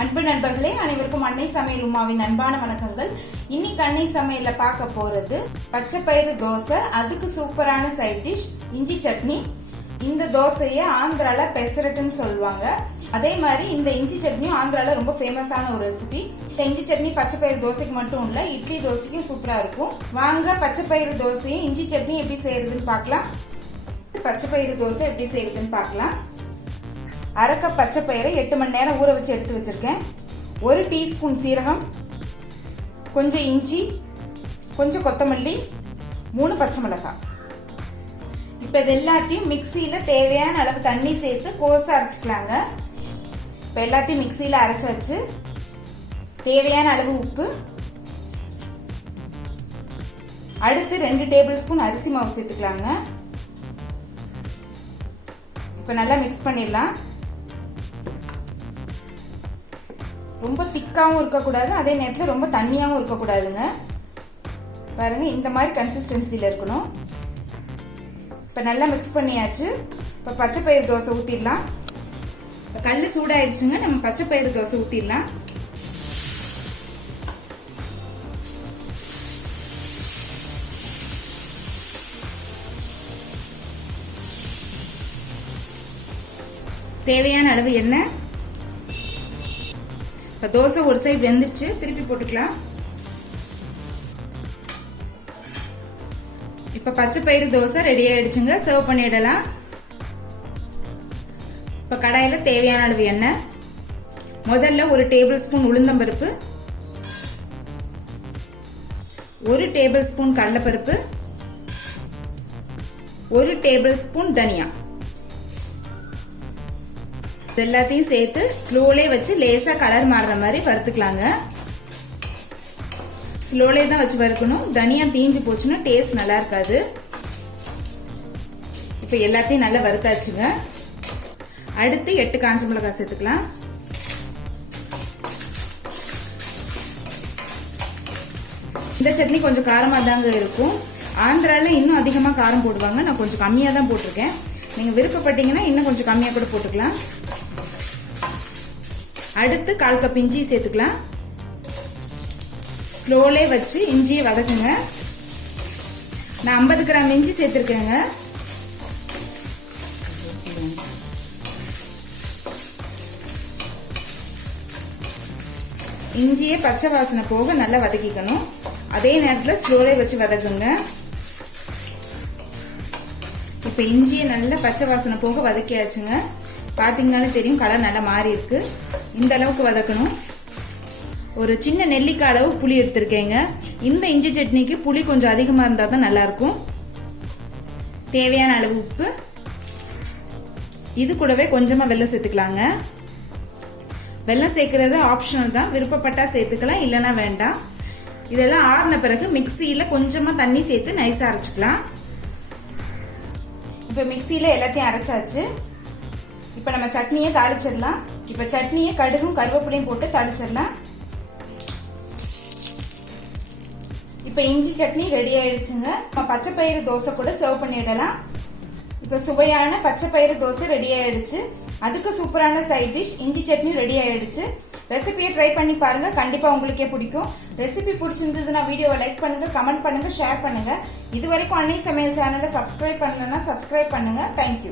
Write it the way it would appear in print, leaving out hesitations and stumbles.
அன்பு நண்பர்களே, அனைவருக்கும் அன்னை சமையல் உமாவின் அன்பான வணக்கங்கள். இன்னைக்கு அன்னை சமையல்ல பார்க்க போறது பச்சை பயிறு தோசை. அதுக்கு சூப்பரான சைட் டிஷ் இஞ்சி சட்னி. இந்த தோசையை ஆந்திரால பெசரட்டுன்னு சொல்லுவாங்க. அதே மாதிரி இந்த இஞ்சி சட்னியும் ஆந்திரால ரொம்ப ஃபேமஸான ஒரு ரெசிபி. இஞ்சி சட்னி பச்சை பயிறு தோசைக்கு மட்டும் இல்ல, இட்லி தோசைக்கும் சூப்பரா இருக்கும். வாங்க பச்சை பயிறு தோசையும் இஞ்சி சட்னி எப்படி செய்யறதுன்னு பார்க்கலாம். பச்சை பயிறு தோசை எப்படி செய்யறதுன்னு பார்க்கலாம். அரை கப் பச்சை பயிரை 8 மணி நேரம் ஊற வச்சு எடுத்து வச்சிருக்கேன். 1 டீஸ்பூன் சீரகம், கொஞ்சம் இஞ்சி, கொஞ்சம் கொத்தமல்லி, 3 பச்சை மிளகாய். இப்போ இது எல்லாத்தையும் மிக்சியில் தேவையான அளவு தண்ணி சேர்த்து கோர்ஸாக அரைச்சிக்கலாங்க. இப்போ எல்லாத்தையும் மிக்சியில் அரைச்சாச்சு. தேவையான அளவு உப்பு, அடுத்து 2 டேபிள் ஸ்பூன் அரிசி மாவு சேர்த்துக்கலாங்க. இப்போ நல்லா மிக்ஸ் பண்ணிடலாம். ரொம்ப திக்காவும் இருக்கக்கூடாது, அதே நேரத்தில் ரொம்ப தண்ணியாகவும் இருக்கக்கூடாதுங்க. பாருங்க, இந்த மாதிரி கன்சிஸ்டன்சியில் இருக்கணும். இப்போ நல்லா மிக்ஸ் பண்ணியாச்சு. இப்போ பச்சை பயிறு தோசை ஊற்றிடலாம். இப்போ கல் சூடாயிடுச்சுங்க, நம்ம பச்சை பயிறு தோசை ஊற்றிடலாம். தேவையான அளவு எண்ணெய். இப்போ தோசை ஒரு சைடு வெந்துருச்சு, திருப்பி போட்டுக்கலாம். இப்போ பச்சை பயிறு தோசை ரெடி ஆயிடுச்சுங்க, சர்வ் பண்ணிடலாம். இப்போ கடாயில் தேவையான அளவு எண்ணெய். முதல்ல 1 டேபிள் ஸ்பூன் உளுந்தம்பருப்பு, 1 டேபிள் ஸ்பூன் கடலைப்பருப்பு, 1 டேபிள் ஸ்பூன் தனியா. எல்லாத்தையும் சேர்த்து ஸ்லோலே வச்சு லேசா கலர் மாறுற மாதிரி வறுத்துக்கலாங்க. ஸ்லோலே தான் வச்சு வறுக்கணும். தனியா தீஞ்சு போச்சுன்னா டேஸ்ட் நல்லா இருக்காது. இப்ப எல்லாத்தையும் நல்லா வறுத்தாச்சுங்க. அடுத்து 8 காஞ்ச மிளகாய் சேர்த்துக்கலாம். இந்த சட்னி கொஞ்சம் காரமா தாங்க இருக்கும். ஆந்திரால இன்னும் அதிகமா காரம் போடுவாங்க, நான் கொஞ்சம் கம்மியா தான் போட்டிருக்கேன். நீங்க விருப்பப்பட்டீங்கன்னா இன்னும் கொஞ்சம் கம்மியா கூட போட்டுக்கலாம். அடுத்து 1/4 கப் இஞ்சி சேர்த்துக்கலாம். ஸ்லோலே வச்சு இஞ்சியை வதக்குங்க. நான் 50 கிராம் இஞ்சி சேர்த்திருக்கேங்க. இஞ்சியை பச்சை வாசனை போக நல்லா வதக்கிக்கணும். அதே நேரத்தில் ஸ்லோலே வச்சு வதக்குங்க. இப்ப இஞ்சியை நல்லா பச்சை வாசனை போக வதக்கியாச்சுங்க. பாத்தீங்கன்னாலும் தெரியும், கலர் நல்லா மாறி இருக்கு. இந்த அளவுக்கு வதக்கணும். ஒரு சின்ன நெல்லிக்காய் அளவு புளி எடுத்திருக்கேங்க. இந்த இஞ்சி சட்னிக்கு புளி கொஞ்சம் அதிகமா இருந்தா தான் நல்லா இருக்கும். தேவையான அளவு உப்பு. இது கூடவே கொஞ்சமா வெல்லம் சேர்த்துக்கலாங்க. வெல்லம் சேர்க்கறது ஆப்ஷனல் தான், விருப்பப்பட்டா சேர்த்துக்கலாம், இல்லைன்னா வேண்டாம். இதெல்லாம் ஆறின பிறகு மிக்சியில கொஞ்சமா தண்ணி சேர்த்து நைஸா அரைச்சுக்கலாம். இப்ப மிக்சியில எல்லாத்தையும் அரைச்சாச்சு. இப்ப நம்ம சட்னியை தாளிச்சிடலாம். இப்ப சட்னியை கடுகும் கருவேப்பிலையும் போட்டு தாளிச்சிடலாம். இப்ப இஞ்சி சட்னி ரெடி ஆயிடுச்சுங்க. நம்ம பச்சை பயிறு தோசை கூட சர்வ் பண்ணிடலாம். இப்ப சுவையான பச்சை பயிறு தோசை ரெடி ஆயிடுச்சு. அதுக்கு சூப்பரான சைட் டிஷ் இஞ்சி சட்னி ரெடி ஆயிடுச்சு. ரெசிபியை ட்ரை பண்ணி பாருங்க, கண்டிப்பா உங்களுக்கே பிடிக்கும். ரெசிபி பிடிச்சிருந்ததுன்னா வீடியோவை லைக் பண்ணுங்க, கமெண்ட் பண்ணுங்க, ஷேர் பண்ணுங்க. இது வரைக்கும் அன்னை சமையல் சேனலை சப்ஸ்கிரைப் பண்ணலன்னா சப்ஸ்கிரைப் பண்ணுங்க. தேங்க்யூ.